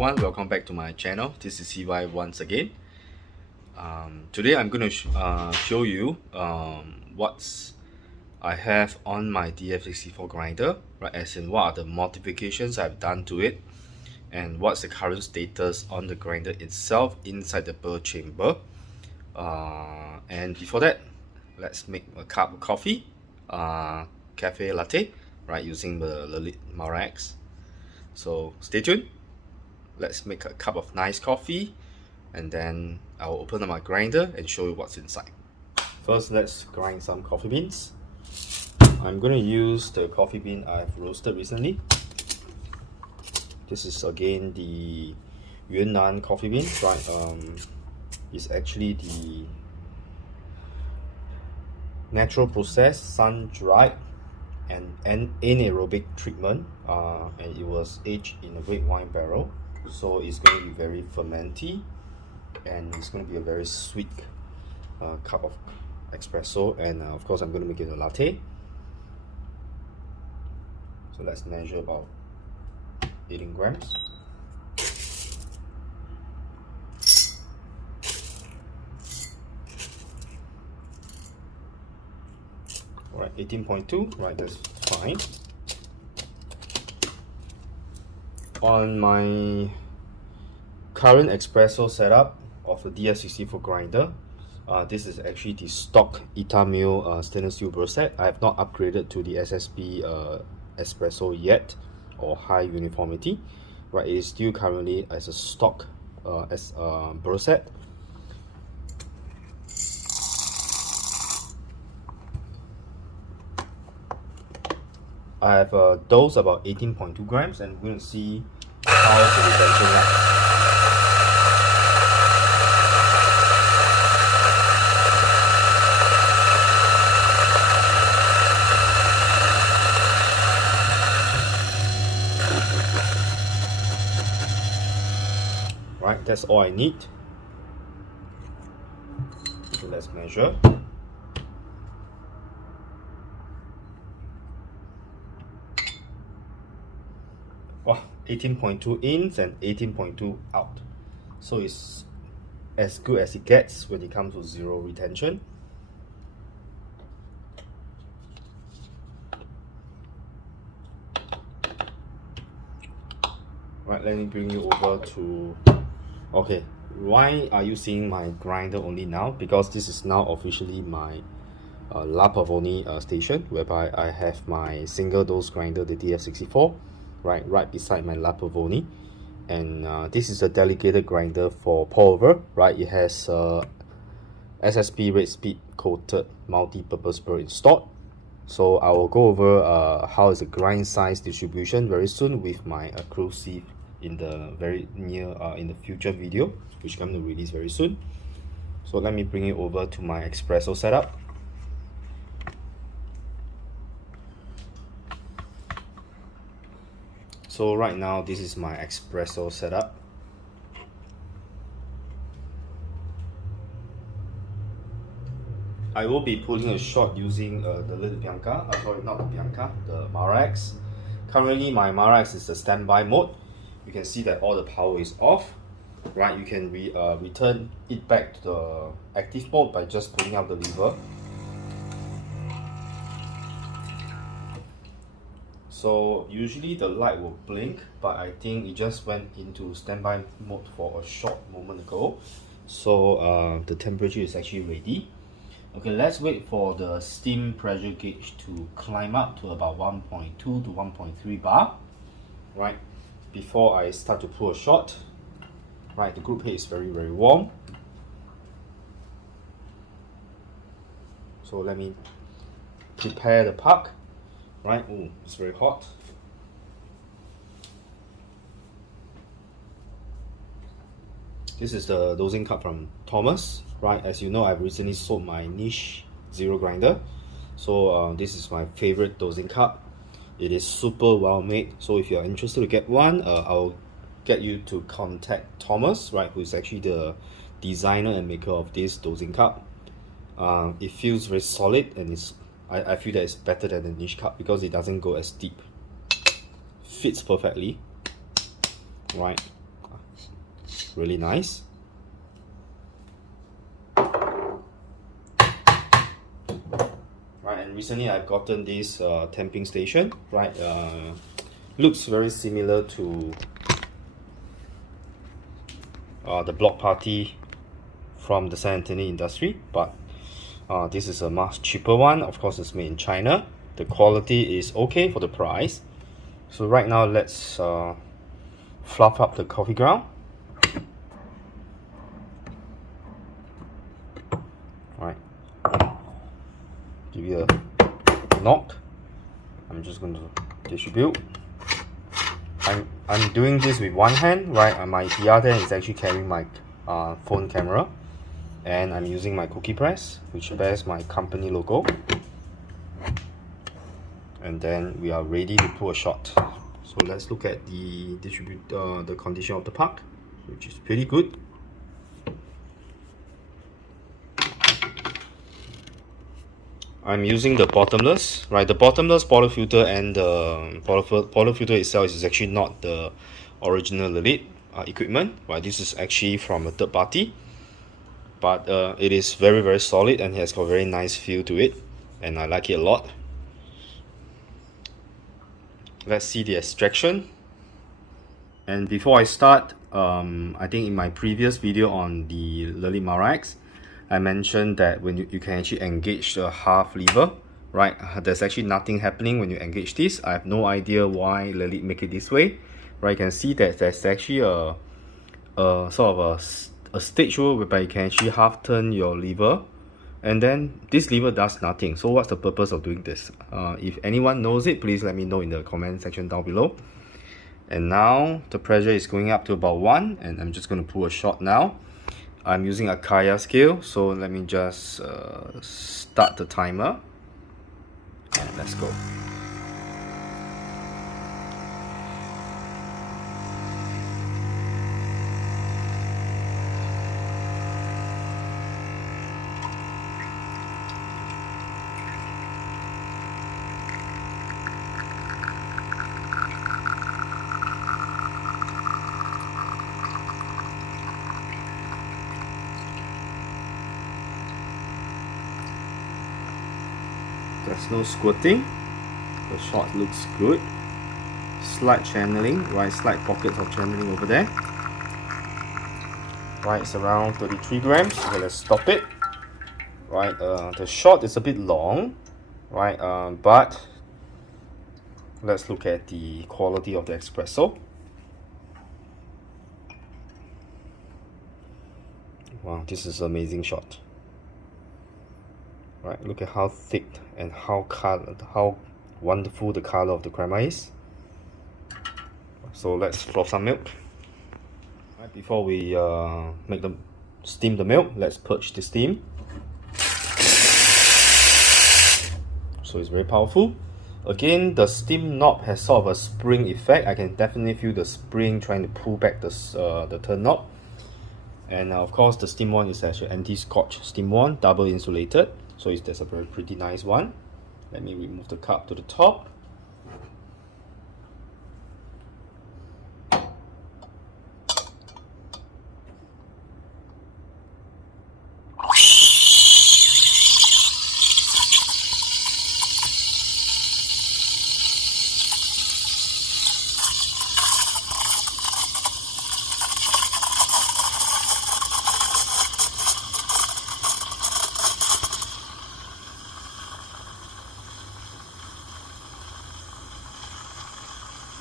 everyone, welcome back to my channel. This is CY once again. Today I'm going to show you what I have on my DF64 grinder, right? As in what are the modifications I've done to it, and what's the current status on the grinder itself inside the burr chamber. And before that, let's make a cup of coffee, cafe latte, right? Using the Marax. So stay tuned. Let's make a cup of nice coffee, and then I'll open up my grinder and show you what's inside. First, let's grind some coffee beans. I'm going to use the coffee bean I've roasted recently. This is again the Yunnan coffee bean, right? It's actually the natural process, sun-dried and anaerobic treatment, and it was aged in a red wine barrel. So it's going to be very fermenty, and it's going to be a very sweet cup of espresso. And of course, I'm going to make it a latte. So let's measure about 18 grams. Alright, 18.2, right, that's fine. On my current espresso setup of the DF64 grinder, this is actually the stock Itamil stainless steel burr set. I have not upgraded to the SSB espresso yet, or high uniformity, right? It is still currently as a stock burr set. I have a dose about 18.2 grams, and we're going to see how the retention lasts. Right, that's all I need. So let's measure. Wow, 18.2 in and 18.2 out. So it's as good as it gets when it comes to zero retention. Right, let me bring you over to... Okay, why are you seeing my grinder only now? Because this is now officially my La Pavoni station, whereby I have my single dose grinder, the DF64, right beside my La Pavoni. And this is a dedicated grinder for pour over, right? It has SSP rate speed coated multi-purpose burr installed. So I will go over how is the grind size distribution very soon with my cruise sieve in the very near in the future video, which I'm going to release very soon. So let me bring it over to my espresso setup. So right now, this is my espresso setup. I will be pulling a shot using the little Bianca, sorry, not the Bianca, the Marax. Currently, my Marax is the standby mode. You can see that all the power is off, right? You can return it back to the active mode by just pulling out the lever. So usually the light will blink, but I think it just went into standby mode for a short moment ago. So the temperature is actually ready. Okay, let's wait for the steam pressure gauge to climb up to about 1.2 to 1.3 bar, right? Before I start to pull a shot. Right, the group head is very warm. So let me prepare the puck. Right, oh, it's very hot. This is the dosing cup from Thomas, right? As you know, I've recently sold my niche zero grinder. So this is my favorite dosing cup. It is super well made. So if you're interested to get one, I'll get you to contact Thomas, right? Who is actually the designer and maker of this dosing cup. It feels very solid, and I feel that it's better than the niche cup because it doesn't go as deep. Fits perfectly, right? really nice. Right, and recently I've gotten this temping station. Right, looks very similar to the block party from the San Antonio industry, but this is a much cheaper one. Of course, it's made in China. The quality is okay for the price. So right now, let's fluff up the coffee ground. Right, give it a knock. I'm just going to distribute. I'm doing this with one hand, right? And my the other hand is actually carrying my phone camera, and I'm using my cookie press, which bears my company logo. And then we are ready to pull a shot. So let's look at the the condition of the puck, which is pretty good. I'm using the bottomless, right? The bottomless bottle filter and the bottle filter itself is actually not the original Lilith equipment, right? This is actually from a third party, but it is very solid and has got a very nice feel to it, and I like it a lot. Let's see the extraction. And before I start, I think in my previous video on the Lilith Marax, I mentioned that when you can actually engage the half lever, right? There's actually nothing happening when you engage this. I have no idea why Lilith make it this way, right? You can see that there's actually a sort of a stage whereby you can actually half turn your lever, and then this lever does nothing. So what's the purpose of doing this? If anyone knows it, please let me know in the comment section down below. And now the pressure is going up to about 1, and I'm just going to pull a shot now. I'm using a Kaya scale, so let me just start the timer, and let's go. There's no squirting. The shot looks good. Slight channeling, right? Slight pockets of channeling over there. Right, it's around 33 grams. Okay, let's stop it. Right, the shot is a bit long, right? But let's look at the quality of the espresso. Wow, this is an amazing shot. Right, look at how thick and how wonderful the color of the crema is. So let's froth some milk. Right, before we steam the milk, let's purge the steam. So it's very powerful. Again, the steam knob has sort of a spring effect. I can definitely feel the spring trying to pull back the turn knob. And of course, the steam wand is actually anti-scotch steam wand, double insulated. So that's a very pretty nice one. Let me remove the cup to the top.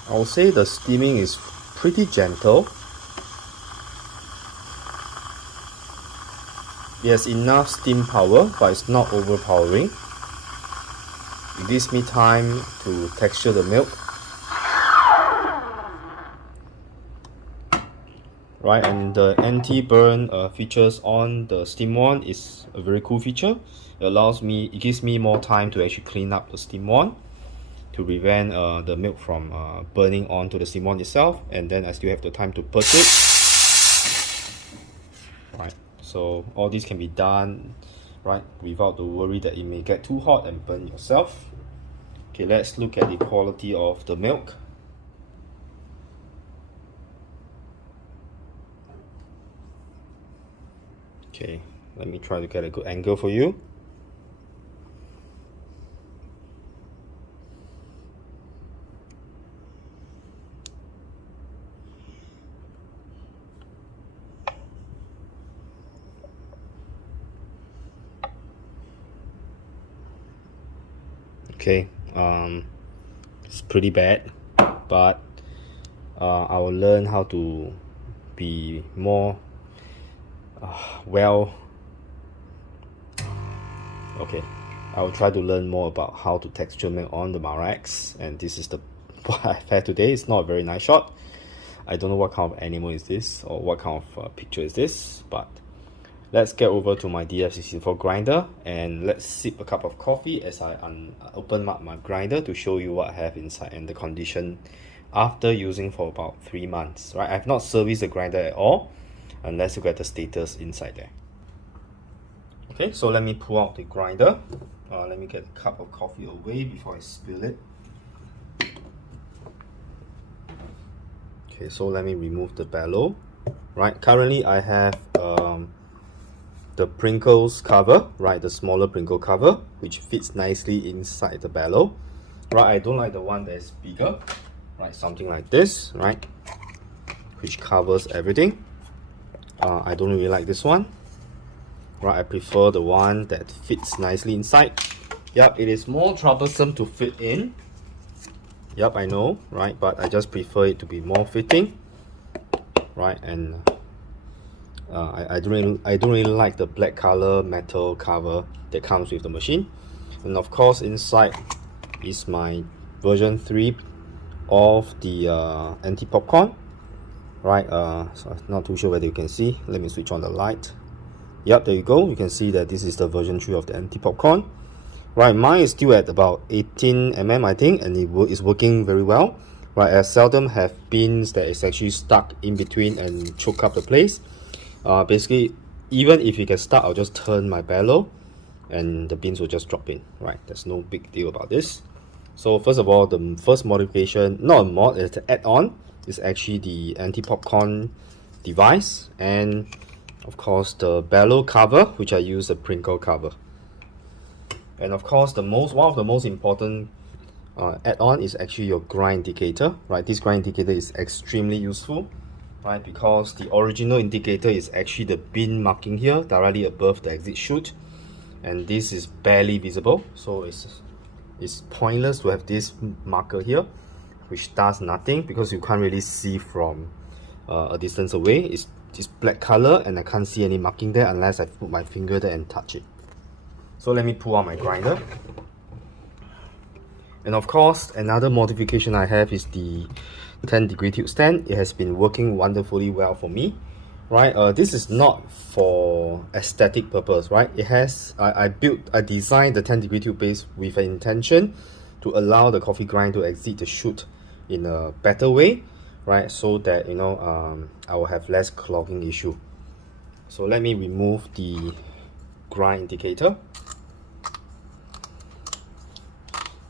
I'll say the steaming is pretty gentle. It has enough steam power, but it's not overpowering. It gives me time to texture the milk. Right, and the anti-burn features on the steam wand is a very cool feature. It gives me more time to actually clean up the steam wand, to prevent the milk from burning onto the steam wand itself, and then I still have the time to purge it. Right, so all this can be done, right, without the worry that it may get too hot and burn yourself. Okay, let's look at the quality of the milk. Okay, let me try to get a good angle for you. Okay, it's pretty bad, but I will learn how to be more okay, I will try to learn more about how to texture make on the Marax, and this is the what I've had today. It's not a very nice shot. I don't know what kind of animal is this or what kind of picture is this, but let's get over to my DF64 grinder and let's sip a cup of coffee as I open up my grinder to show you what I have inside and the condition after using for about 3 months. Right, I've not serviced the grinder at all unless you get the status inside there. Okay, so let me pull out the grinder. Let me get a cup of coffee away before I spill it. Okay, so let me remove the bellow. Right, currently I have the Pringles cover, right, the smaller Pringle cover, which fits nicely inside the bellow. Right, I don't like the one that is bigger, right, something like this, right, which covers everything. I don't really like this one. Right, I prefer the one that fits nicely inside. Yep, it is more troublesome to fit in. Yep, I know, right, but I just prefer it to be more fitting, right, and I don't really like the black color metal cover that comes with the machine. And of course, inside is my version 3 of the anti-popcorn, right. So I'm not too sure whether you can see. Let me switch on the light. Yep, there you go. You can see that this is the version 3 of the anti-popcorn. Right, mine is still at about 18 mm, I think, and it is working very well. Right, I seldom have pins that is actually stuck in between and choke up the place. Basically, even if it gets stuck, I'll just turn my bellow and the pins will just drop in. Right, there's no big deal about this. So first of all, the first modification, not a mod, it's an add-on, is actually the anti-popcorn device, and of course the bellow cover, which I use a Pringle cover. And of course, one of the most important add-on is actually your grind indicator. Right, this grind indicator is extremely useful, right, because the original indicator is actually the bin marking here directly above the exit chute, and this is barely visible, so it's pointless to have this marker here, which does nothing because you can't really see from a distance away. It's black color and I can't see any marking there unless I put my finger there and touch it. So let me pull out my grinder. And of course, another modification I have is the 10-degree tube stand. It has been working wonderfully well for me. Right, this is not for aesthetic purpose, right? It has I designed the 10-degree tube base with an intention to allow the coffee grind to exit the chute in a better way, right? So that, you know, I will have less clogging issue. So let me remove the grind indicator.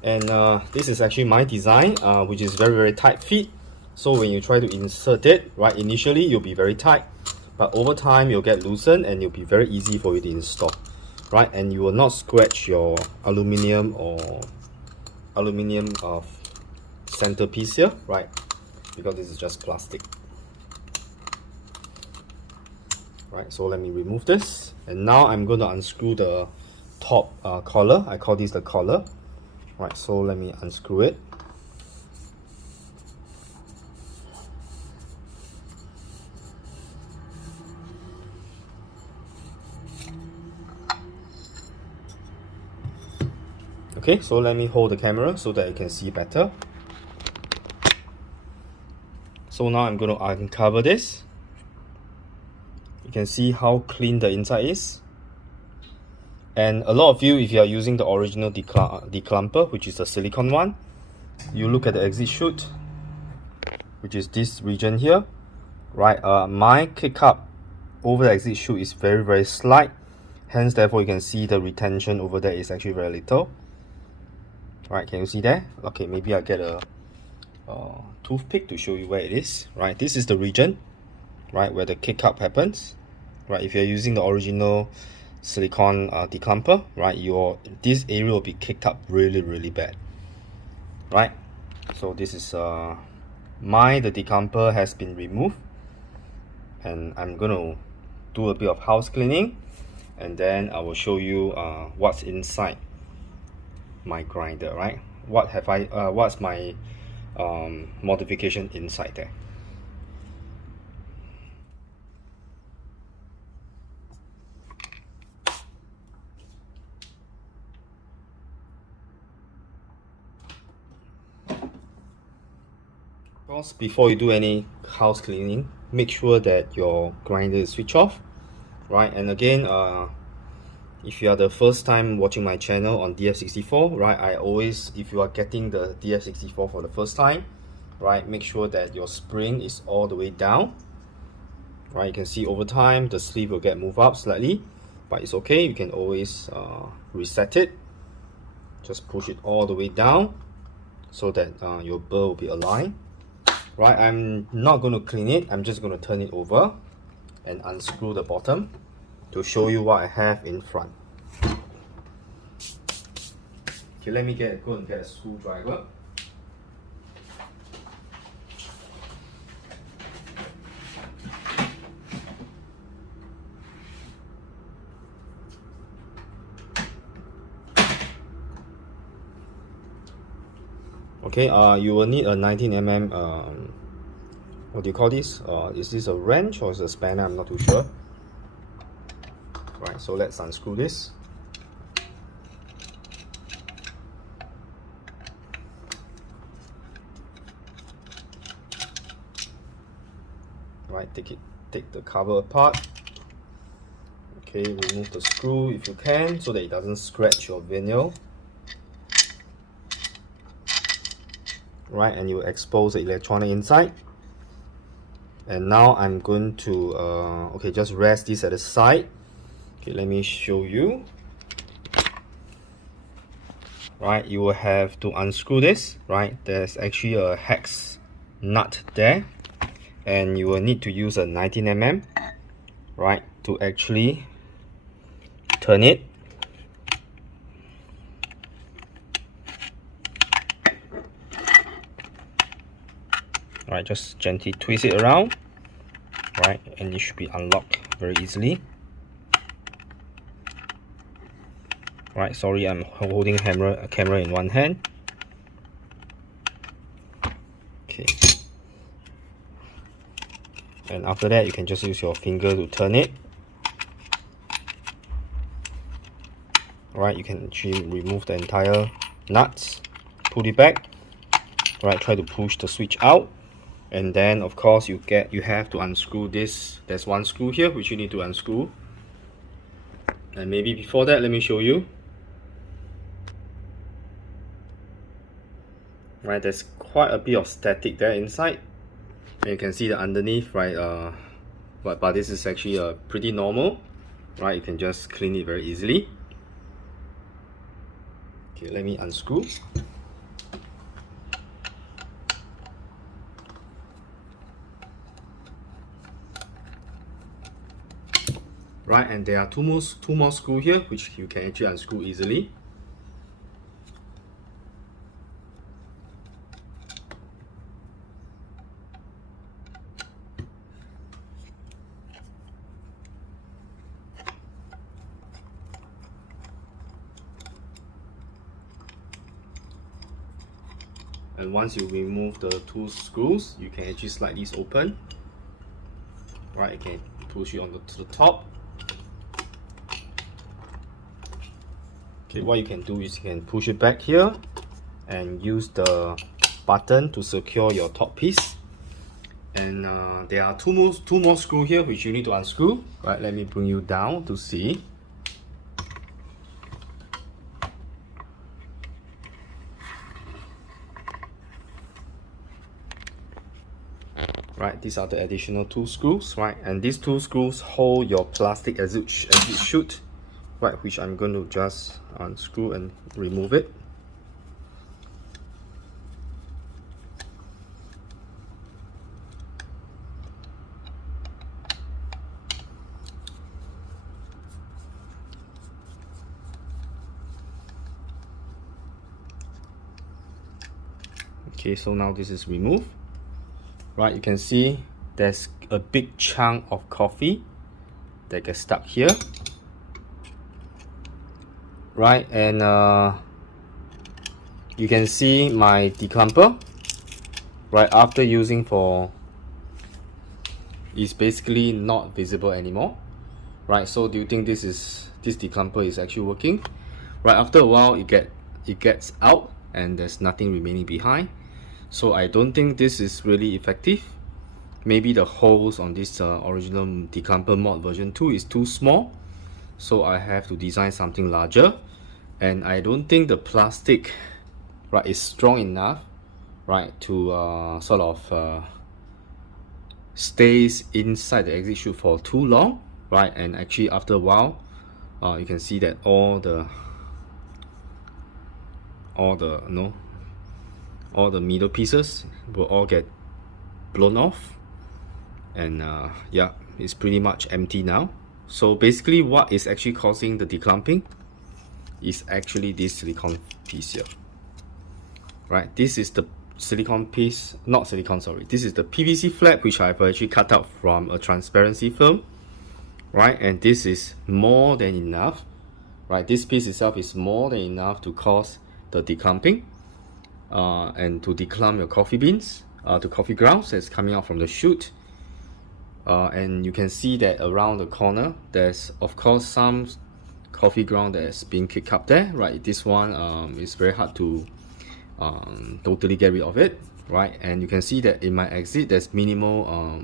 And this is actually my design, which is very tight fit. So when you try to insert it, right, initially you'll be very tight, but over time you'll get loosened and it'll be very easy for you to install, right? And you will not scratch your aluminium centerpiece here, right? Because this is just plastic. Right, so let me remove this, and now I'm going to unscrew the top collar. I call this the collar. Right, so let me unscrew it. Okay, so let me hold the camera so that you can see better. So now I'm going to uncover this. You can see how clean the inside is. And a lot of you, if you are using the original declumper, which is the silicone one, you look at the exit chute, which is this region here, right? My kick up over the exit chute is very slight, hence therefore you can see the retention over there is actually very little. Right, can you see that? Okay, maybe I'll get a toothpick to show you where it is. Right, this is the region, right, where the kick up happens. right? If you're using the original silicone declumper, right, this area will be kicked up really bad, right? So this is the declumper has been removed, and I'm gonna do a bit of house cleaning, and then I will show you what's inside my grinder, right? What's my modification inside there. Of course, before you do any house cleaning, make sure that your grinder is switched off, right? And again, if you are the first time watching my channel on DF64, right, if you are getting the DF64 for the first time, right, make sure that your spring is all the way down, right? You can see over time the sleeve will get moved up slightly, but it's okay. You can always reset it. Just push it all the way down so that your burr will be aligned. Right, I'm not going to clean it. I'm just going to turn it over and unscrew the bottom to show you what I have in front. Okay, let me go and get a screwdriver. Okay, you will need a 19mm, what do you call this? Is this a wrench or is it a spanner? I'm not too sure. Right, so let's unscrew this. Right, take the cover apart. Okay, remove the screw if you can so that it doesn't scratch your vinyl. Right, and you expose the electronic inside. And now I'm going to okay, just rest this at the side. Okay, let me show you. Right, you will have to unscrew this. Right, there's actually a hex nut there, and you will need to use a 19mm, right, to actually turn it. Right, just gently twist it around, right, and it should be unlocked very easily. Right, sorry, I'm holding a camera in one hand. Okay, and after that you can just use your finger to turn it. Right, you can actually remove the entire nuts, put it back. Right, try to push the switch out. And then of course you have to unscrew this. There's one screw here which you need to unscrew, and maybe before that let me show you. Right, there's quite a bit of static there inside, and you can see that underneath, right, but this is actually pretty normal, right? You can just clean it very easily. Okay, let me unscrew. Right, and there are two more screws here which you can actually unscrew easily. And once you remove the two screws, you can actually slide these open. Right, you can push it to the top. Okay, what you can do is you can push it back here and use the button to secure your top piece. And there are two more screws here which you need to unscrew. Right, let me bring you down to see. Right, these are the additional two screws, right, and these two screws hold your plastic as it should, right, which I'm going to just unscrew and remove it. Okay, so now this is removed. Right, you can see there's a big chunk of coffee that gets stuck here. Right, and you can see my declumper. Right, after using for, is basically not visible anymore. Right, so do you think this declumper is actually working? Right, after a while it gets out and there's nothing remaining behind. So I don't think this is really effective. Maybe the holes on this original declumper mod version 2 is too small, so I have to design something larger. And I don't think the plastic, right, is strong enough, right, to sort of stays inside the exit chute for too long, right? And actually after a while you can see that all the middle pieces will all get blown off, and yeah, it's pretty much empty now. So basically what is actually causing the declumping is actually this silicone piece here. Right, this is the silicone piece, not silicone, sorry, this is the PVC flap which I've actually cut out from a transparency film. Right, and this is more than enough. Right, this piece itself is more than enough to cause the declumping and to declump your coffee beans to coffee grounds that's coming out from the chute. And you can see that around the corner there's of course some coffee ground that's being kicked up there. Right, this one is very hard to totally get rid of it. Right, and you can see that in my exit there's minimal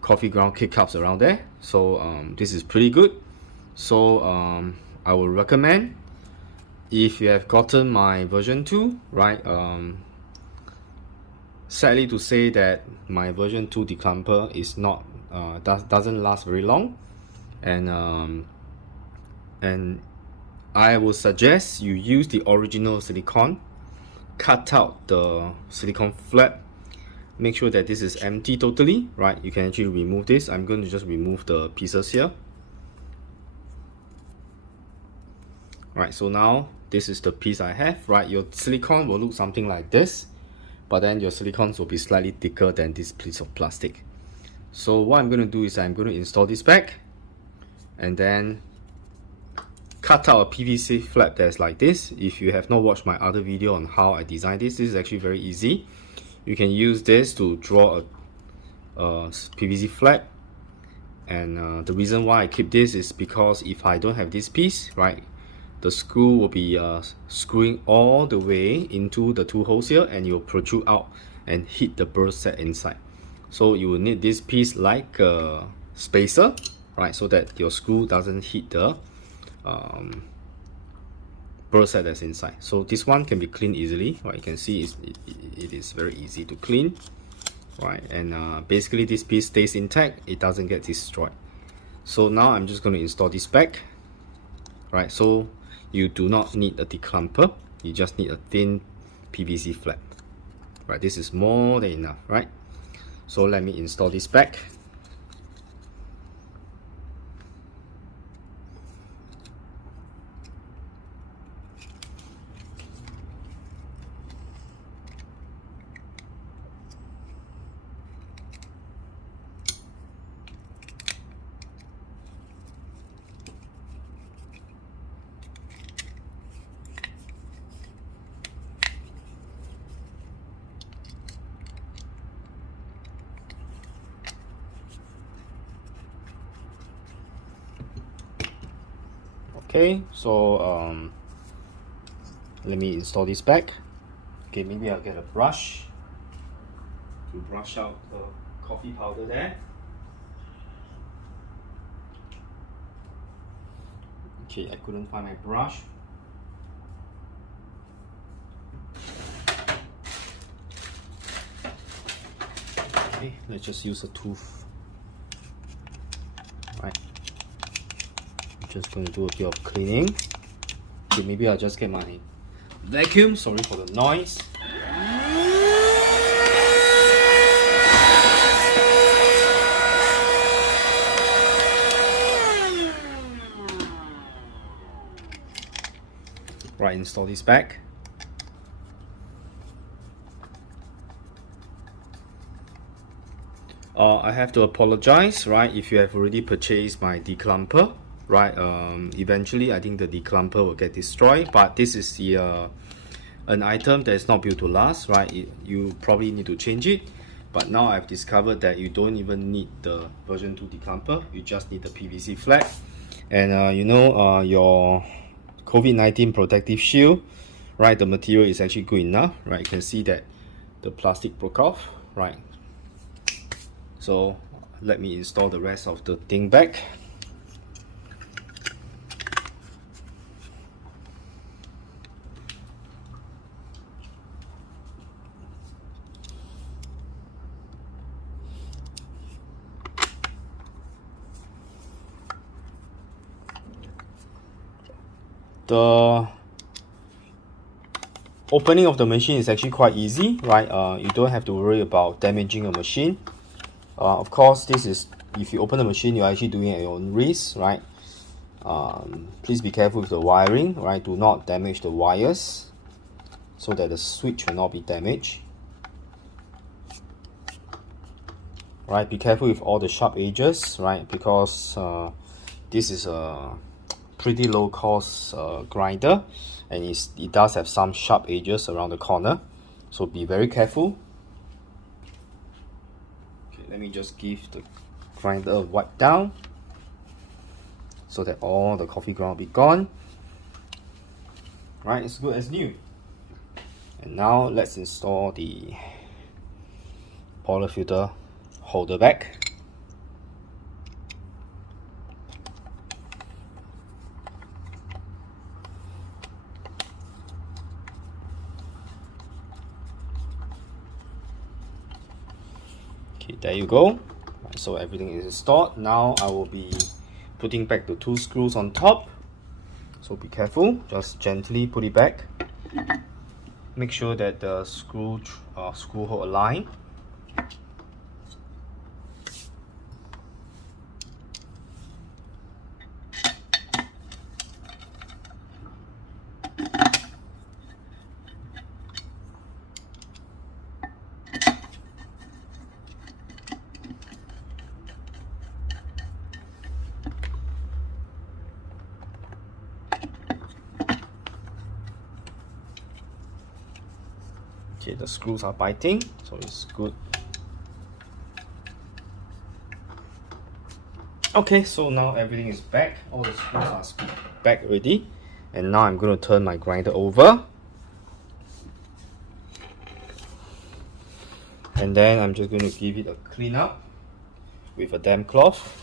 coffee ground kick ups around there. So this is pretty good. So I would recommend, if you have gotten my version 2, right, sadly to say that my version 2 declumper is not doesn't last very long, and I would suggest you use the original silicone, cut out the silicone flap, make sure that this is empty totally. Right, you can actually remove this. I'm going to just remove the pieces here. Right, so now this is the piece I have. Right, your silicone will look something like this, but then your silicones will be slightly thicker than this piece of plastic. So what I'm going to do is I'm going to install this back and then cut out a PVC flap that's like this. If you have not watched my other video on how I designed this is actually very easy. You can use this to draw a PVC flap, and the reason why I keep this is because if I don't have this piece, right, the screw will be screwing all the way into the two holes here, and it will protrude out and hit the burr set inside. So you will need this piece like a spacer, right, so that your screw doesn't hit the burr set that's inside. So this one can be cleaned easily. Right, you can see it is very easy to clean. Right, and basically this piece stays intact, it doesn't get destroyed. So now I'm just going to install this back. Right, so you do not need a declumper, you just need a thin PVC flap. Right, this is more than enough. Right, so let me install this back. Okay, so let me install this back. Okay, maybe I'll get a brush to brush out the coffee powder there. Okay, I couldn't find my brush. Okay, let's just use a tooth. Right, I'm just going to do a bit of cleaning. Okay, maybe I'll just get my vacuum. Sorry for the noise. Right, install this back. I have to apologize, right, if you have already purchased my declumper, right. Eventually I think the declumper will get destroyed, but this is the an item that is not built to last, right. You probably need to change it, but now I've discovered that you don't even need the version 2 declumper, you just need the PVC flag. And your COVID-19 protective shield, right, the material is actually good enough, right. You can see that the plastic broke off, right. So let me install the rest of the thing back. The opening of the machine is actually quite easy, right. You don't have to worry about damaging a machine. Of course, this is, if you open the machine, you're actually doing it at your own risk, right. Please be careful with the wiring, right. Do not damage the wires so that the switch will not be damaged, right. Be careful with all the sharp edges, right, because this is a pretty low cost grinder, and it does have some sharp edges around the corner, so be very careful. Okay, let me just give the grinder a wipe down so that all the coffee ground will be gone. Right, it's good as new. And now let's install the portafilter holder back. Okay, there you go. So everything is installed. Now I will be putting back the 2 screws on top. So be careful, just gently put it back. Make sure that the screw hole align. Okay, the screws are biting, so it's good. Okay, so now everything is back. All the screws are back already. And now I'm going to turn my grinder over. And then I'm just going to give it a clean up with a damp cloth.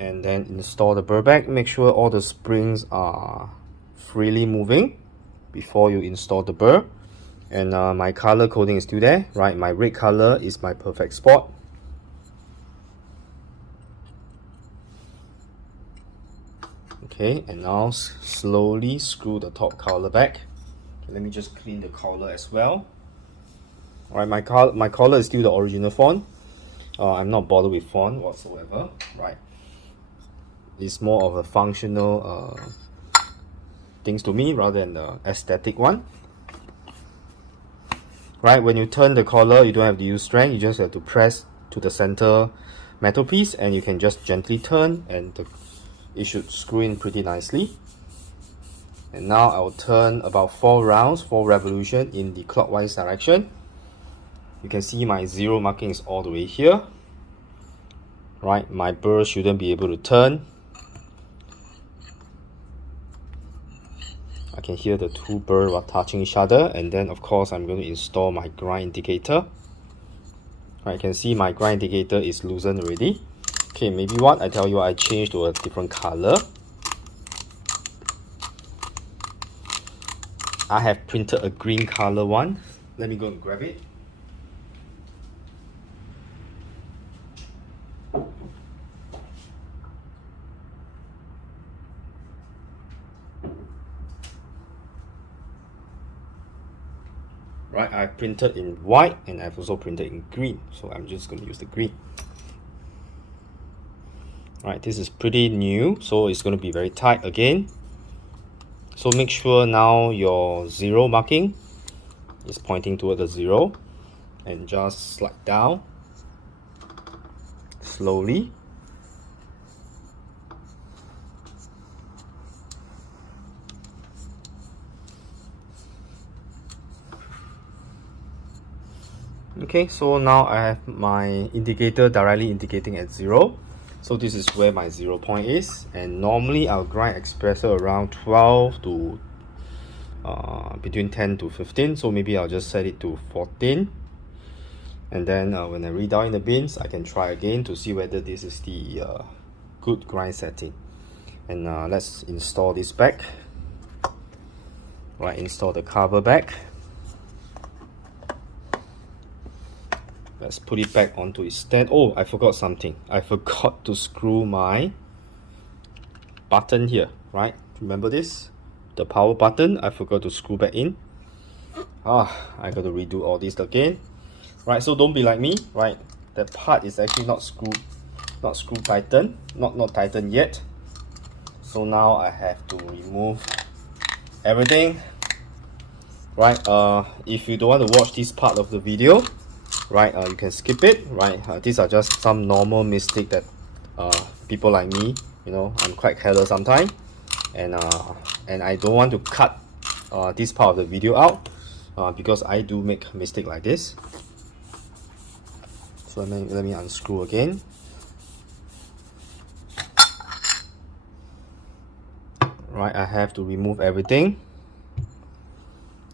And then install the burr back. Make sure all the springs are freely moving before you install the burr. And my color coding is still there, right? My red color is my perfect spot. Okay, and now slowly screw the top collar back. Okay, let me just clean the collar as well. Alright, my collar is still the original font. I'm not bothered with font whatsoever, right? It's more of a functional things to me rather than the aesthetic one. Right, when you turn the collar, you don't have to use strength, you just have to press to the center metal piece and you can just gently turn and it should screw in pretty nicely. And now I'll turn about 4 rounds, 4 revolutions in the clockwise direction. You can see my 0 marking is all the way here. Right, my burr shouldn't be able to turn. I can hear the 2 burrs are touching each other, and then of course I'm going to install my grind indicator. Right, you can see my grind indicator is loosened already. Okay, maybe what I tell you, I changed to a different color. I have printed a green color one. Let me go and grab it. Right, I printed in white and I've also printed in green, so I'm just going to use the green. Right, this is pretty new, so it's going to be very tight again. So make sure now your zero marking is pointing toward the zero, and just slide down slowly. Okay, so now I have my indicator directly indicating at 0. So this is where my 0 point is, and normally I'll grind espresso around 12 to between 10 to 15. So maybe I'll just set it to 14, and then when I read down in the bins, I can try again to see whether this is the good grind setting. And let's install this back. Right, install the cover back. Let's put it back onto its stand. Oh, I forgot something. I forgot to screw my button here, right? Remember this? The power button, I forgot to screw back in. I got to redo all this again. Right, so don't be like me, right? That part is actually not tightened, not tightened yet. So now I have to remove everything. Right, if you don't want to watch this part of the video, right, you can skip it. Right, these are just some normal mistake that people like me, you know, I'm quite careless sometimes, and I don't want to cut this part of the video out because I do make mistake like this. So let me unscrew again. Right, I have to remove everything,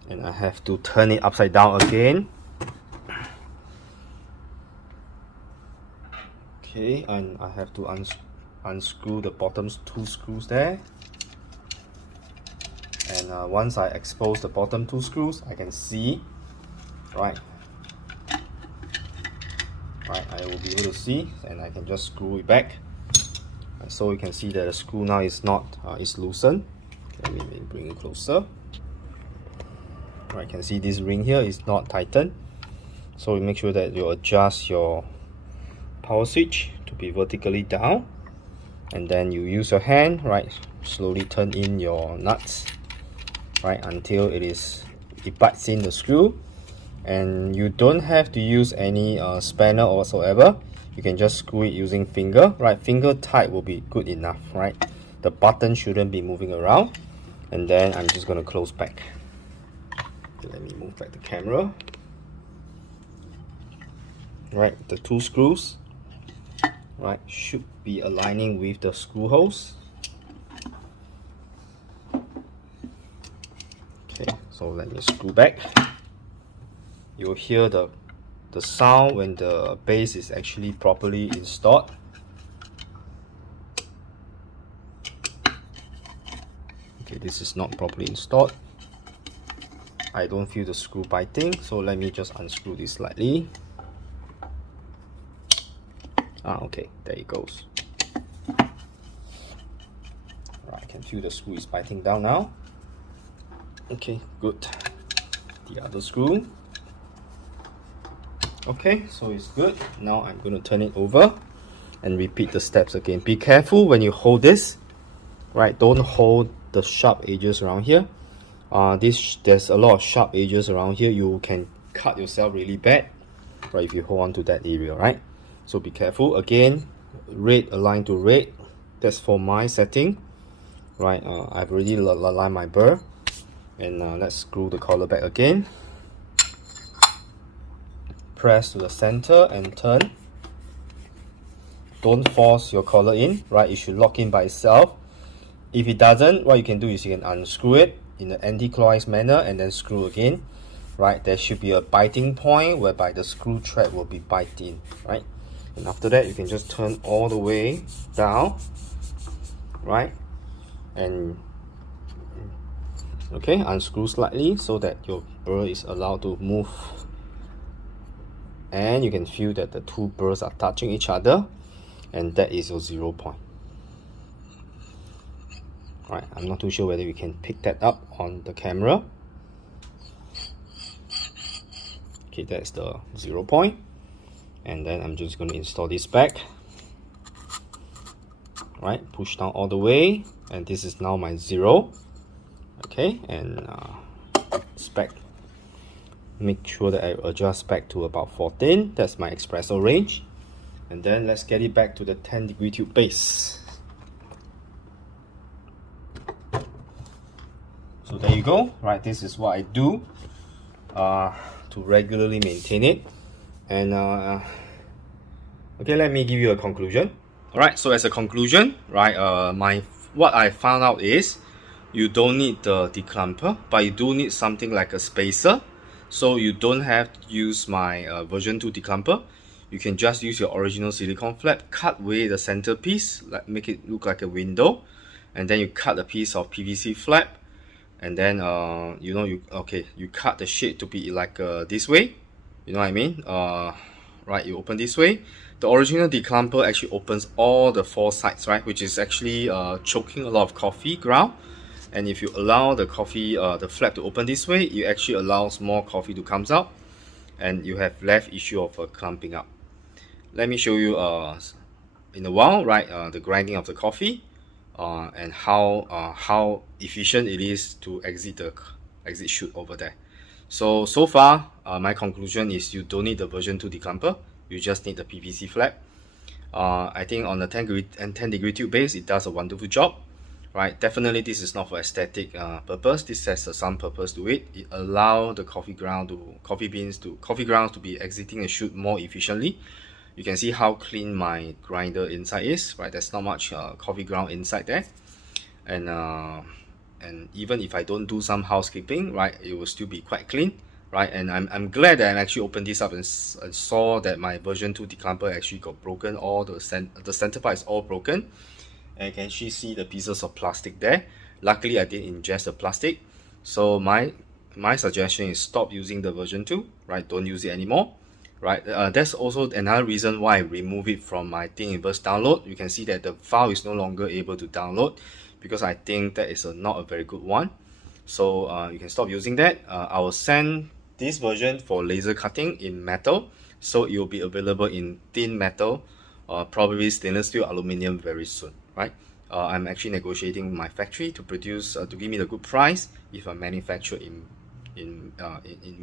and I have to turn it upside down again. Okay, and I have to unscrew the bottom 2 screws there. And once I expose the bottom 2 screws, I can see, right, I will be able to see, and I can just screw it back. So you can see that the screw now is not is loosened. Okay, let me bring it closer. Right, you can see this ring here is not tightened. So you make sure that you adjust your power switch to be vertically down, and then you use your hand, right, slowly turn in your nuts, right, until it bites in the screw. And you don't have to use any spanner or whatsoever. You can just screw it using finger, right? Finger tight will be good enough, right? The button shouldn't be moving around. And then I'm just going to close back. Okay, let me move back the camera. Right, the 2 screws, right, should be aligning with the screw holes. Okay, so let me screw back. You'll hear the sound when the base is actually properly installed. Okay, this is not properly installed. I don't feel the screw biting, so let me just unscrew this slightly. Okay, there it goes. Right, I can feel the screw is biting down now. Okay, good. The other screw. Okay, so it's good. Now I'm going to turn it over and repeat the steps again. Be careful when you hold this, right? Don't hold the sharp edges around here. There's a lot of sharp edges around here. You can cut yourself really bad, right, if you hold on to that area, right? So be careful. Again, red aligned to red. That's for my setting, right? I've already aligned my burr, and let's screw the collar back again. Press to the center and turn. Don't force your collar in, right? It should lock in by itself. If it doesn't, what you can do is you can unscrew it in an anti-clockwise manner and then screw again, right? There should be a biting point whereby the screw thread will be biting, right? And after that, you can just turn all the way down, right? And okay, unscrew slightly so that your burr is allowed to move, and you can feel that the 2 burrs are touching each other, and that is your 0 point. Right, I'm not too sure whether you can pick that up on the camera. Okay, that's the 0 point. And then I'm just going to install this back. right? Push down all the way, and this is now my 0. Okay, and spec, make sure that I adjust back to about 14. That's my espresso range. And then let's get it back to the 10-degree tube base. So there you go, right? This is what I do to regularly maintain it. And okay, let me give you a conclusion. All right, so as a conclusion, right, what I found out is you don't need the declumper, but you do need something like a spacer. So you don't have to use my version 2 declumper. You can just use your original silicone flap, cut away the centerpiece, like make it look like a window, and then you cut a piece of PVC flap, and then you cut the shade to be like this way, you know what I mean? Right, you open this way. The original declumper actually opens all the 4 sides, right, which is actually choking a lot of coffee ground. And if you allow the coffee, the flap to open this way, it actually allows more coffee to come out, and you have less issue of clumping up. Let me show you in a while, right, the grinding of the coffee, and how efficient it is to exit the exit chute over there. So far, my conclusion is you don't need the version 2 declumper. You just need the PVC flap. I think on the 10-degree tube base, it does a wonderful job. Right, definitely this is not for aesthetic purpose. This has some purpose to it. It allows the coffee grounds to be exiting the chute more efficiently. You can see how clean my grinder inside is. Right, there's not much coffee ground inside there, and even if I don't do some housekeeping, right, it will still be quite clean. Right, and I'm glad that I actually opened this up and saw that my version 2 declumper actually got broken. All the center part is all broken. And you can actually see the pieces of plastic there. Luckily, I didn't ingest the plastic. So my suggestion is stop using the version 2, right? Don't use it anymore, right? That's also another reason why I remove it from my Thingiverse download. You can see that the file is no longer able to download because I think that is not a very good one. So you can stop using that. I will send this version for laser cutting in metal, so it will be available in thin metal, probably stainless steel, aluminum very soon. Right, I'm actually negotiating with my factory to produce to give me the good price if I manufacture in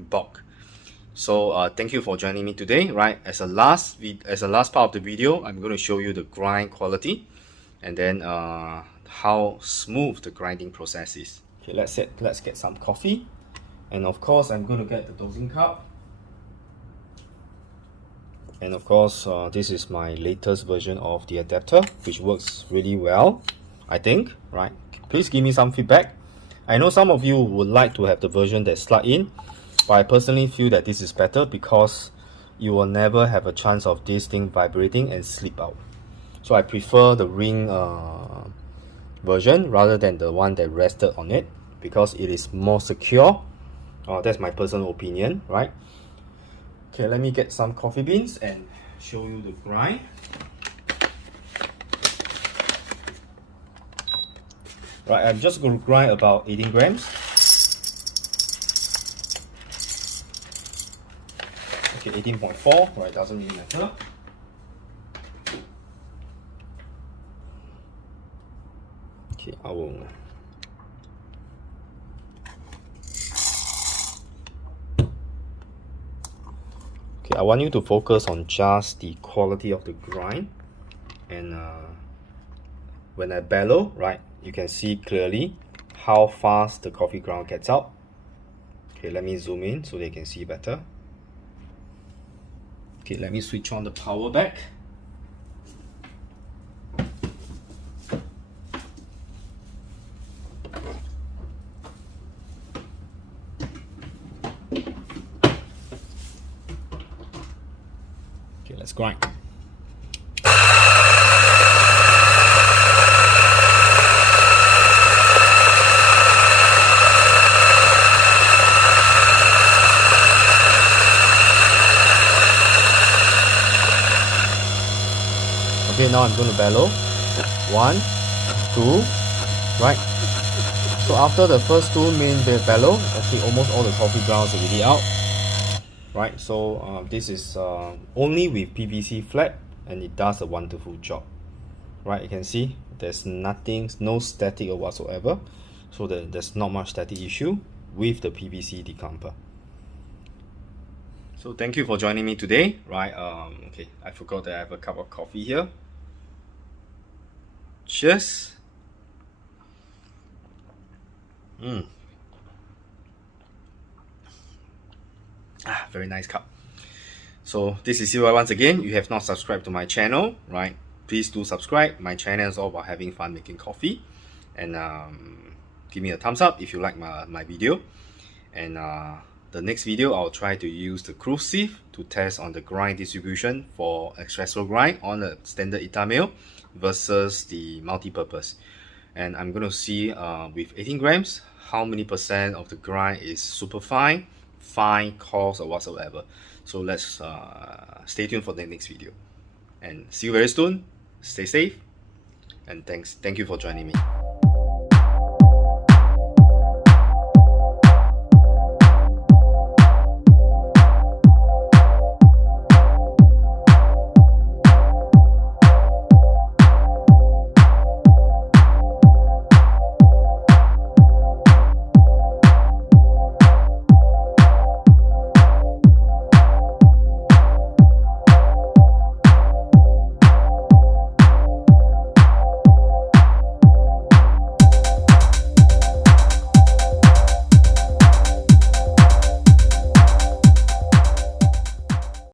bulk. So thank you for joining me today. Right, as a last part of the video, I'm going to show you the grind quality, and then how smooth the grinding process is. Okay, let's get some coffee, and of course I'm going to get the dosing cup. And of course, this is my latest version of the adapter, which works really well, I think, right? Please give me some feedback. I know some of you would like to have the version that slide in, but I personally feel that this is better because you will never have a chance of this thing vibrating and slip out. So I prefer the ring version rather than the one that rested on it because it is more secure. That's my personal opinion, right? Okay, let me get some coffee beans and show you the grind. Right, I'm just going to grind about 18 grams. Okay, 18.4, right, doesn't really matter. Okay, I will. Okay, I want you to focus on just the quality of the grind, and when I bellow, right, you can see clearly how fast the coffee ground gets out. Okay, let me zoom in so they can see better. Okay, let me switch on the power back. Okay, let's grind. Okay, now I'm going to bellow. 1, 2, right. So after the first two main bellow, actually almost all the coffee grounds are already out. Right, so this is only with PVC flap, and it does a wonderful job. right? You can see there's nothing, no static or whatsoever, so there's not much static issue with the PVC decomper. So thank you for joining me today, right? Okay, I forgot that I have a cup of coffee here. Cheers. Very nice cup. So this is Seah once again. You have not subscribed to my channel, right? Please do subscribe. My channel is all about having fun making coffee, and give me a thumbs up if you like my video. And the next video, I'll try to use the cruise sieve to test on the grind distribution for espresso grind on the standard Ita mill versus the multi-purpose. And I'm going to see with 18 grams how many percent of the grind is super fine, fine, coarse, or whatsoever. So let's stay tuned for the next video. And see you very soon. Stay safe. And thank you for joining me.